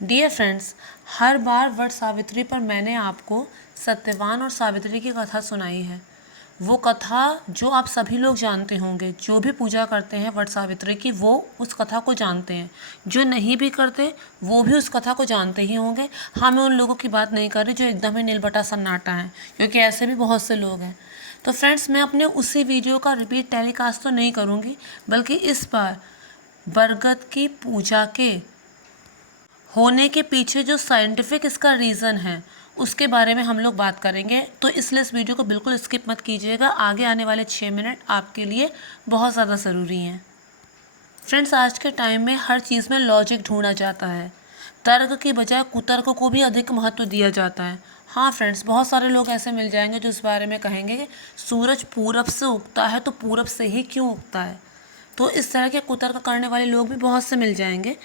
Dear friends, हर बार वट सावित्री पर मैंने आपको सत्यवान और सावित्री की कथा सुनाई है। वो कथा जो आप सभी लोग जानते होंगे, जो भी पूजा करते हैं वट सावित्री की वो उस कथा को जानते हैं। जो नहीं भी करते वो भी उस कथा को जानते ही होंगे। हाँ, मैं उन लोगों की बात नहीं कर रही जो एकदम ही नीलबटा सन्नाटा है, क्योंकि ऐसे भी बहुत से लोग हैं। तो फ्रेंड्स, मैं अपने उसी वीडियो का रिपीट टेलीकास्ट तो नहीं करूँगी, बल्कि इस बार बरगद की पूजा के होने के पीछे जो साइंटिफिक इसका रीज़न है उसके बारे में हम लोग बात करेंगे। तो इसलिए इस वीडियो को बिल्कुल स्किप मत कीजिएगा। आगे आने वाले 6 मिनट आपके लिए बहुत ज़्यादा ज़रूरी हैं। फ्रेंड्स, आज के टाइम में हर चीज़ में लॉजिक ढूंढा जाता है। तर्क की बजाय कुतर्क को भी अधिक महत्व दिया जाता है। हाँ फ्रेंड्स, बहुत सारे लोग ऐसे मिल जाएंगे जो इस बारे में कहेंगे कि सूरज पूरब से उगता है तो पूरब से ही क्यों उगता है। तो इस तरह के कुतर्क करने वाले लोग भी बहुत से मिल जाएंगे।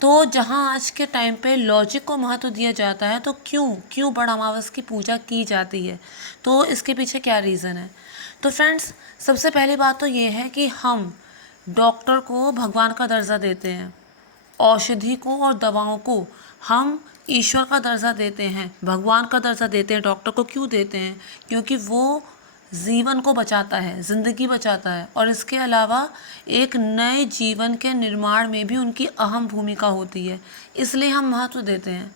तो जहाँ आज के टाइम पे लॉजिक को महत्व दिया जाता है, तो क्यों क्यों बड़ अमावस की पूजा की जाती है, तो इसके पीछे क्या रीज़न है। तो फ्रेंड्स, सबसे पहली बात तो ये है कि हम डॉक्टर को भगवान का दर्जा देते हैं, औषधि को और दवाओं को हम ईश्वर का दर्जा देते हैं, भगवान का दर्जा देते हैं। डॉक्टर को क्यों देते हैं? क्योंकि वो जीवन को बचाता है, ज़िंदगी बचाता है, और इसके अलावा एक नए जीवन के निर्माण में भी उनकी अहम भूमिका होती है, इसलिए हम महत्व देते हैं।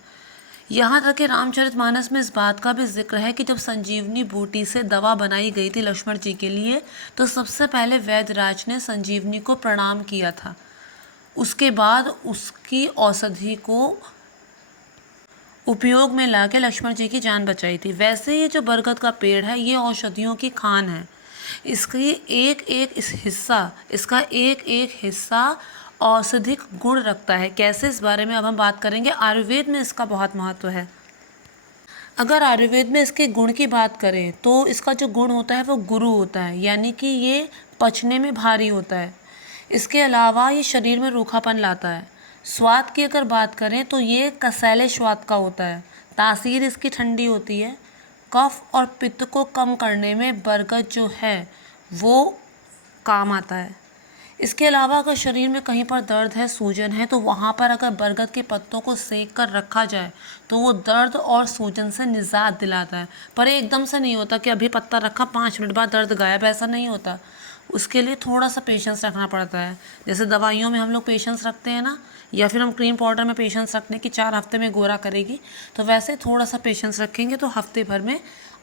यहाँ तक कि रामचरितमानस में इस बात का भी जिक्र है कि जब संजीवनी बूटी से दवा बनाई गई थी लक्ष्मण जी के लिए, तो सबसे पहले वैद्यराज ने संजीवनी को प्रणाम किया था। उसके बाद उसकी औषधि को उपयोग में लाके लक्ष्मण जी की जान बचाई थी। वैसे ये जो बरगद का पेड़ है ये औषधियों की खान है। इसकी इसका एक एक हिस्सा औषधिक गुण रखता है। कैसे, इस बारे में अब हम बात करेंगे। आयुर्वेद में इसका बहुत महत्व है। अगर आयुर्वेद में इसके गुण की बात करें तो इसका जो गुण होता है वो गुरु होता है, यानी कि ये पचने में भारी होता है। इसके अलावा ये शरीर में रूखापन लाता है। स्वाद की अगर बात करें तो ये कसैले स्वाद का होता है। तासीर इसकी ठंडी होती है। कफ और पित्त को कम करने में बरगद जो है वो काम आता है। इसके अलावा अगर शरीर में कहीं पर दर्द है, सूजन है, तो वहाँ पर अगर बरगद के पत्तों को सेक कर रखा जाए तो वो दर्द और सूजन से निजात दिलाता है। पर एकदम से नहीं होता कि अभी पत्ता रखा 5 मिनट बाद दर्द गायब, ऐसा नहीं होता। उसके लिए थोड़ा सा पेशेंस रखना पड़ता है। जैसे दवाइयों में हम लोग पेशेंस रखते हैं ना, या फिर हम क्रीम पाउडर में पेशेंस रखने की 4 हफ्ते में गोरा करेगी, तो वैसे थोड़ा सा पेशेंस रखेंगे तो हफ्ते भर में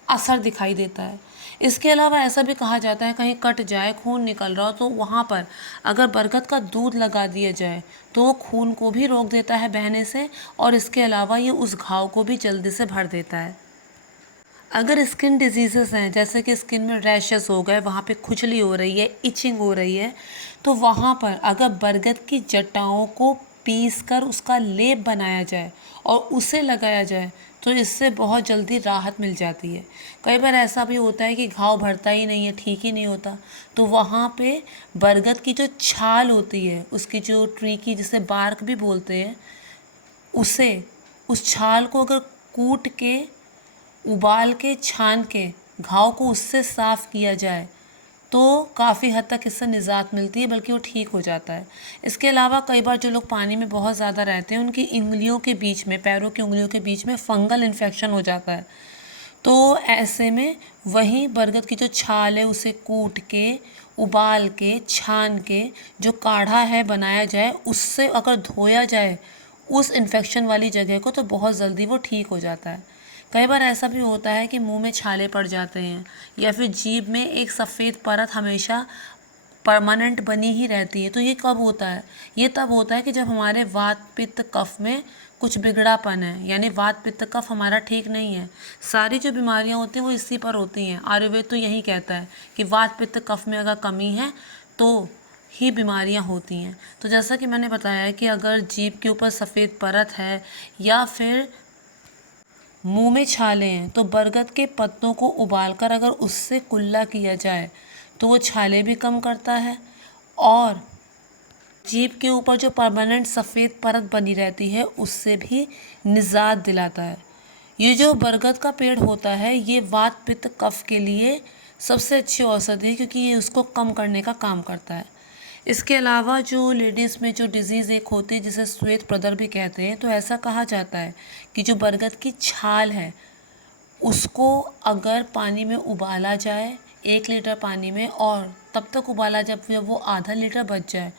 असर दिखाई देता है। इसके अलावा ऐसा भी कहा जाता है कहीं कट जाए, खून निकल रहा हो, तो वहाँ पर अगर बरगद का दूध लगा दिया जाए तो वो खून को भी रोक देता है बहने से, और इसके अलावा ये उस घाव को भी जल्दी से भर देता है। अगर स्किन डिजीज़ेस हैं, जैसे कि स्किन में रैशेस हो गए, वहाँ पे खुजली हो रही है, इचिंग हो रही है, तो वहाँ पर अगर बरगद की जटाओं को पीस कर उसका लेप बनाया जाए और उसे लगाया जाए तो इससे बहुत जल्दी राहत मिल जाती है। कई बार ऐसा भी होता है कि घाव भरता ही नहीं है, ठीक ही नहीं होता, तो वहाँ पे बरगद की जो छाल होती है, उसकी जो ट्री की जिसे बार्क भी बोलते हैं, उस छाल को अगर कूट के, उबाल के, छान के घाव को उससे साफ़ किया जाए तो काफ़ी हद तक इससे निजात मिलती है, बल्कि वो ठीक हो जाता है। इसके अलावा कई बार जो लोग पानी में बहुत ज़्यादा रहते हैं उनकी उंगलियों के बीच में, पैरों की उंगलियों के बीच में फंगल इन्फेक्शन हो जाता है, तो ऐसे में वही बरगद की जो छाल है उसे कूट के, उबाल के, छान के जो काढ़ा है बनाया जाए, उससे अगर धोया जाए उस इन्फेक्शन वाली जगह को, तो बहुत जल्दी वो ठीक हो जाता है। कई बार ऐसा भी होता है कि मुंह में छाले पड़ जाते हैं, या फिर जीभ में एक सफ़ेद परत हमेशा परमानेंट बनी ही रहती है। तो ये कब होता है? ये तब होता है कि जब हमारे वात पित्त कफ में कुछ बिगड़ापन है, यानी वात पित्त कफ हमारा ठीक नहीं है। सारी जो बीमारियां होती हैं वो इसी पर होती हैं। आयुर्वेद तो यही कहता है कि वात पित्त कफ में अगर कमी है तो ही बीमारियां होती हैं। तो जैसा कि मैंने बताया कि अगर जीभ के ऊपर सफ़ेद परत है या फिर मुंह में छाले हैं, तो बरगद के पत्तों को उबालकर अगर उससे कुल्ला किया जाए तो वो छाले भी कम करता है, और जीभ के ऊपर जो परमानेंट सफ़ेद परत बनी रहती है उससे भी निजात दिलाता है। ये जो बरगद का पेड़ होता है ये वात पित्त कफ के लिए सबसे अच्छी औषधि है, क्योंकि ये उसको कम करने का काम करता है। इसके अलावा जो लेडीज़ में जो डिज़ीज़ एक होती है जिसे श्वेत प्रदर भी कहते हैं, तो ऐसा कहा जाता है कि जो बरगद की छाल है उसको अगर पानी में उबाला जाए 1 लीटर पानी में, और तब तक उबाला जब वो आधा लीटर बच जाए,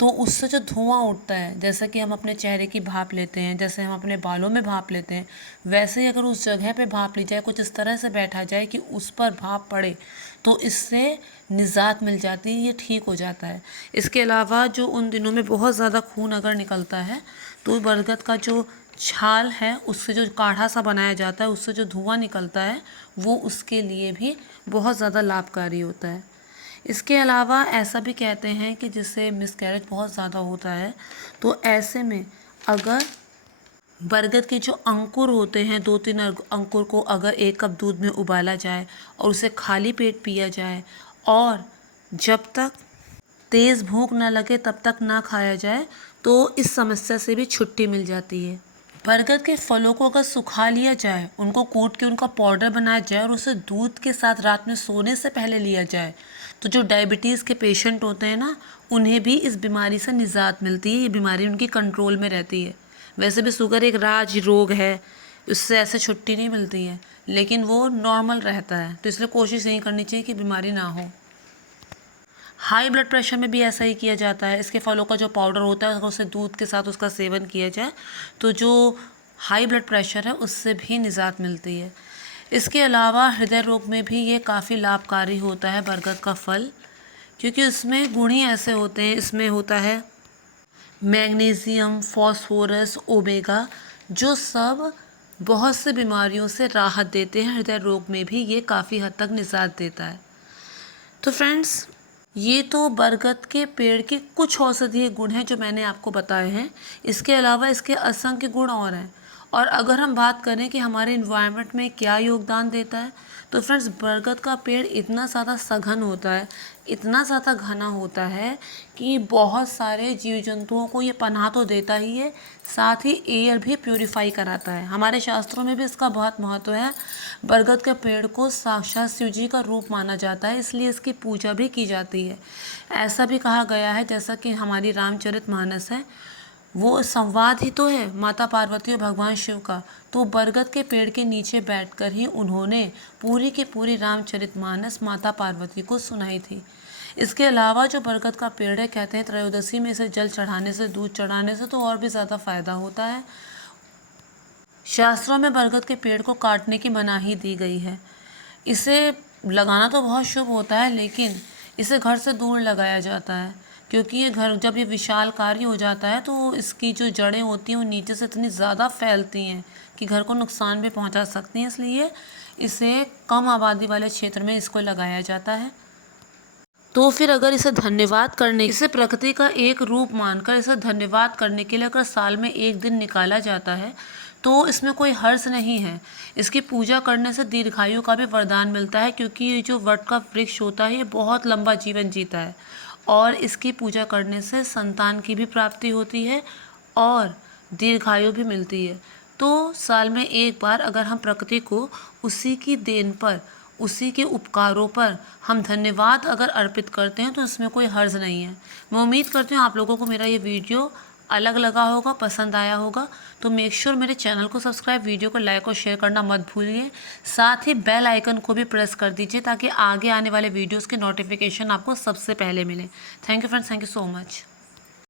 तो उससे जो धुआं उठता है, जैसा कि हम अपने चेहरे की भाप लेते हैं, जैसे हम अपने बालों में भाप लेते हैं, वैसे ही अगर उस जगह पे भाप ली जाए, कुछ इस तरह से बैठा जाए कि उस पर भाप पड़े, तो इससे निजात मिल जाती है, ये ठीक हो जाता है। इसके अलावा जो उन दिनों में बहुत ज़्यादा खून अगर निकलता है, तो बरगद का जो छाल है उससे जो काढ़ा सा बनाया जाता है, उससे जो धुआं निकलता है वो उसके लिए भी बहुत ज़्यादा लाभकारी होता है। इसके अलावा ऐसा भी कहते हैं कि जिससे मिसकैरेज बहुत ज़्यादा होता है, तो ऐसे में अगर बरगद के जो अंकुर होते हैं 2-3 अंकुर को अगर 1 कप दूध में उबाला जाए और उसे खाली पेट पिया जाए, और जब तक तेज़ भूख ना लगे तब तक ना खाया जाए, तो इस समस्या से भी छुट्टी मिल जाती है। बरगद के फलों को अगर सुखा लिया जाए, उनको कूट के उनका पाउडर बनाया जाए और उसे दूध के साथ रात में सोने से पहले लिया जाए, तो जो डायबिटीज़ के पेशेंट होते हैं ना, उन्हें भी इस बीमारी से निजात मिलती है। ये बीमारी उनकी कंट्रोल में रहती है। वैसे भी शुगर एक राज रोग है, उससे ऐसे छुट्टी नहीं मिलती है, लेकिन वो नॉर्मल रहता है, तो इसलिए कोशिश यही करनी चाहिए कि बीमारी ना हो। हाई ब्लड प्रेशर में भी ऐसा ही किया जाता है। इसके फलों का जो पाउडर होता है अगर उसे दूध के साथ उसका सेवन किया जाए, तो जो हाई ब्लड प्रेशर है उससे भी निजात मिलती है। इसके अलावा हृदय रोग में भी ये काफ़ी लाभकारी होता है बरगद का फल, क्योंकि उसमें गुण ही ऐसे होते हैं। इसमें होता है मैग्नीशियम, फॉस्फोरस, ओमेगा, जो सब बहुत से बीमारियों से राहत देते हैं। हृदय रोग में भी ये काफ़ी हद तक निजात देता है। तो फ्रेंड्स, ये तो बरगद के पेड़ के कुछ औषधीय गुण हैं जो मैंने आपको बताए हैं। इसके अलावा इसके असंख्य गुण और हैं। और अगर हम बात करें कि हमारे इन्वायरमेंट में क्या योगदान देता है, तो फ्रेंड्स बरगद का पेड़ इतना ज़्यादा सघन होता है, इतना ज़्यादा घना होता है कि बहुत सारे जीव जंतुओं को ये पनाह तो देता ही है, साथ ही एयर भी प्योरीफाई कराता है। हमारे शास्त्रों में भी इसका बहुत महत्व है। बरगद के पेड़ को साक्षात शिव जी का रूप माना जाता है, इसलिए इसकी पूजा भी की जाती है। ऐसा भी कहा गया है, जैसा कि हमारी रामचरितमानस है, वो संवाद ही तो है माता पार्वती और भगवान शिव का, तो बरगद के पेड़ के नीचे बैठकर ही उन्होंने पूरी की पूरी रामचरितमानस माता पार्वती को सुनाई थी। इसके अलावा जो बरगद का पेड़ है, कहते हैं त्रयोदशी में इसे जल चढ़ाने से, दूध चढ़ाने से तो और भी ज़्यादा फायदा होता है। शास्त्रों में बरगद के पेड़ को काटने की मनाही दी गई है। इसे लगाना तो बहुत शुभ होता है, लेकिन इसे घर से दूर लगाया जाता है, क्योंकि ये घर जब ये विशालकारी हो जाता है तो इसकी जो जड़ें होती हैं वो नीचे से इतनी ज़्यादा फैलती हैं कि घर को नुकसान भी पहुंचा सकती हैं। इसलिए इसे कम आबादी वाले क्षेत्र में इसको लगाया जाता है। तो फिर अगर इसे धन्यवाद करने, इसे प्रकृति का एक रूप मानकर इसे धन्यवाद करने के लिए अगर साल में 1 दिन निकाला जाता है, तो इसमें कोई हर्ज नहीं है। इसकी पूजा करने से दीर्घायु का भी वरदान मिलता है, क्योंकि ये जो वट का वृक्ष होता है ये बहुत लंबा जीवन जीता है, और इसकी पूजा करने से संतान की भी प्राप्ति होती है और दीर्घायु भी मिलती है। तो साल में 1 बार अगर हम प्रकृति को उसी की देन पर, उसी के उपकारों पर हम धन्यवाद अगर अर्पित करते हैं, तो इसमें कोई हर्ज नहीं है। मैं उम्मीद करती हूँ आप लोगों को मेरा ये वीडियो अलग लगा होगा, पसंद आया होगा। तो मेक श्योर मेरे चैनल को सब्सक्राइब, वीडियो को लाइक और शेयर करना मत भूलिए। साथ ही बेल आइकन को भी प्रेस कर दीजिए, ताकि आगे आने वाले वीडियोज़ के नोटिफिकेशन आपको सबसे पहले मिले। Thank you friends, thank you so much.